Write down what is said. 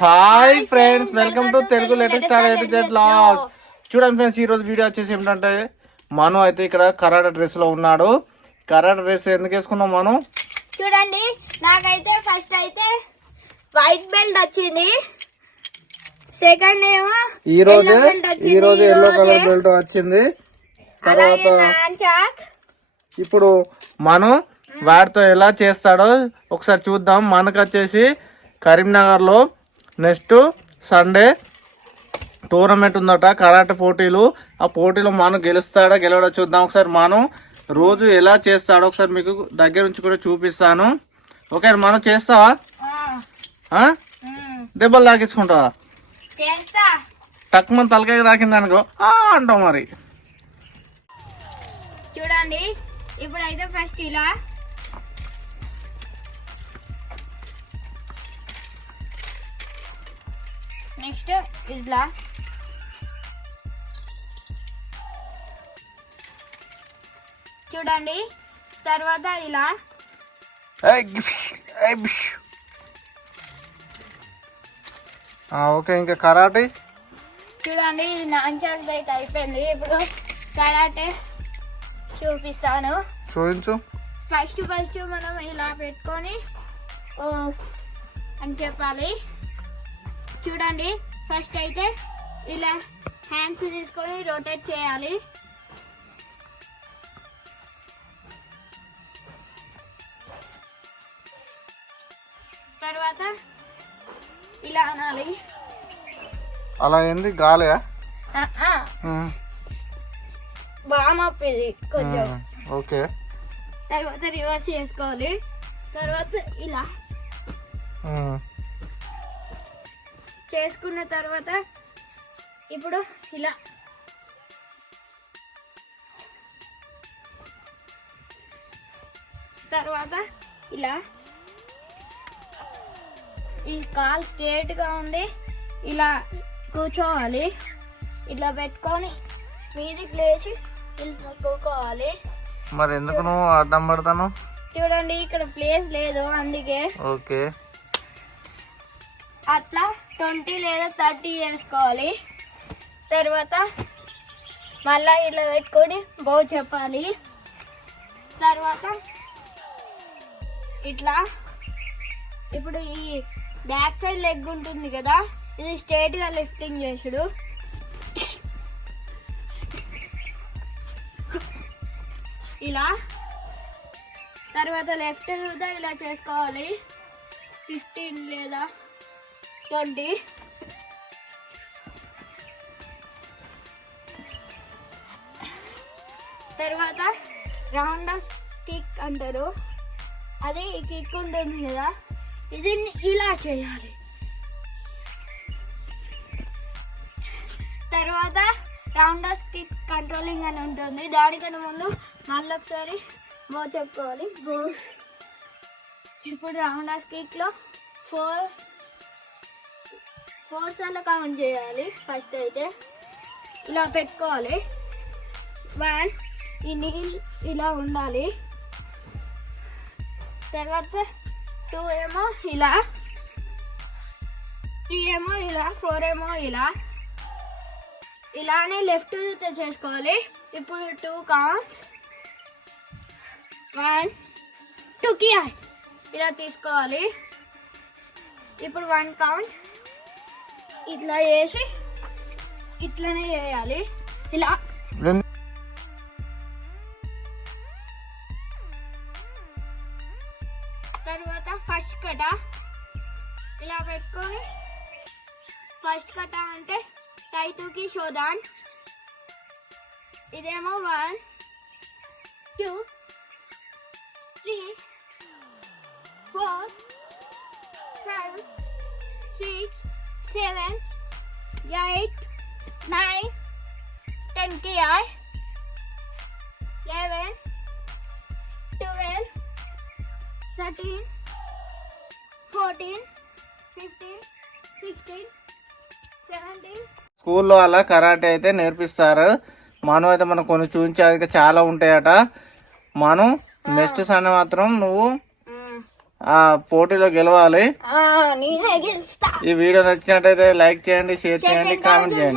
Hi friends welcome to Telugu latest eight Z logs చూడండి friends ఈ రోజు video వచ్చేసి ఏమిటంటే మను అయితే ఇక్కడ కరాట డ్రెస్లో ఉన్నాడు. కరాట డ్రెస్ ఎందుకు వేసుకున్నాం మను? చూడండి నాకైతే ఫస్ట్ అయితే వైట్ బెల్ట్ వచ్చింది. సెకండ్ ఏమో ఈ రోజు. ఈ రోజు ఎల్లో కలర్. బెల్ట్ వచ్చింది. తర్వాత ఇప్పుడు మనం వాడితో ఎలా చేస్తాడో ఒకసారి చూద్దాం. మనకు వచ్చేసి కరీంనగర్లో నెక్స్ట్ సండే టోర్నమెంట్ ఉందట కరాటే పోటీలు. ఆ పోటీలో మనం గెలుస్తాడా గెలవడా చూద్దాం. ఒకసారి మనం రోజు ఎలా చేస్తాడో ఒకసారి మీకు దగ్గర నుంచి కూడా చూపిస్తాను. ఓకే మనం చేస్తావా? దెబ్బలు తాకించుకుంటావా? చేస్తా. టక్ మన తలకాయ తాకింది అనుకో. అంటాం మరి. చూడండి ఇప్పుడైతే ఫస్ట్ ఇలా. నెక్స్ట్ ఇలా చూడండి తర్వాత ఇలా. ఓకే ఇంకా కరాటే? చూడండి ఇది నాంచాక్ బయట అయిపోయింది. ఇప్పుడు కరాటే చూపిస్తాను. చూపించు. ఫస్ట్ ఫస్ట్ మనం ఇలా పెట్టుకొని అని చెప్పాలి. చూడండి. ఫస్ట్ అయితే ఇలా హ్యాండ్స్ తీసుకొని రొటేట్ చేయాలి. తర్వాత ఇలా అనాలి. అలా ఏంది? ఆ, ఉమ్, బాగా మప్పిది కొంచెం. ఓకే. తర్వాత రివర్స్ చేసుకోవాలి. తర్వాత ఇలా. చేసుకున్న తర్వాత ఇప్పుడు ఇలా. తర్వాత ఇలా. ఈ కాల్ స్ట్రేట్గా ఉండి ఇలా కూర్చోవాలి. ఇట్లా పెట్టుకొని మీదికి లేచి ఇలా కూకోవాలి మరి ఎందుకు నువ్వు అడ్డం పడతాను చూడండి ఇక్కడ ప్లేస్ లేదు అందుకే. ఓకే. అట్లా ట్వంటీ లేదా థర్టీ వేసుకోవాలి తర్వాత మళ్ళీ ఇలా పెట్టుకొని బో చెప్పాలి. తర్వాత ఇట్లా ఇప్పుడు ఈ బ్యాక్ సైడ్ లెగ్ ఉంటుంది కదా ఇది స్ట్రేట్గా లిఫ్టింగ్ చేసుడు. ఇలా తర్వాత లెఫ్ట్ కూడా ఇలా చేసుకోవాలి. ఫిఫ్టీన్ లేదా ట్వంటీ తర్వాత రౌండ్ కిక్ అంటారు. అది ఈ కిక్ ఉంటుంది కదా ఇది ఇలా చేయాలి. తర్వాత రౌండ్ కిక్ కంట్రోలింగ్ అని ఉంటుంది. దానికన్నా ముందు మళ్ళీ ఒకసారి బో చెప్పుకోవాలి. గోస్ ఇప్పుడు రౌండ్ కిక్లో ఫోర్ ఫోర్ సార్లు కౌంట్ చేయాలి. ఫస్ట్ అయితే ఇలా పెట్టుకోవాలి. వన్ ఈ నీళ్ళు ఇలా ఉండాలి. తర్వాత టూ ఏమో ఇలా త్రీ ఏమో ఇలా ఫోర్ ఏమో ఇలా. ఇలానే లెఫ్ట్ చేసుకోవాలి. ఇప్పుడు టూ కౌంట్స్ వన్ టూ కి ఇలా తీసుకోవాలి. ఇప్పుడు వన్ కౌంట్ ఇట్లా చేసి ఇట్లనే చేయాలి. ఇలా రెండు- తర్వాత ఫస్ట్ కట ఇలా పెట్టుకొని ఫస్ట్ కట అంటే టైటుకి షోదాన్. ఇదేమో one two three four five six seven eight nine టెన్కి eleven twelve thirteen fourteen fifteen sixteen seventeen స్కూల్లో అలా కరాటే అయితే నేర్పిస్తారు. మనం అయితే మనం కొన్ని చూపించేది చాలా ఉంటాయట. మనం నెక్స్ట్ సండే మాత్రం నువ్వు ఆ పోటీలో గెలవాలి. ఈ వీడియో నచ్చినట్టయితే లైక్ చేయండి షేర్ చేయండి కామెంట్ చేయండి.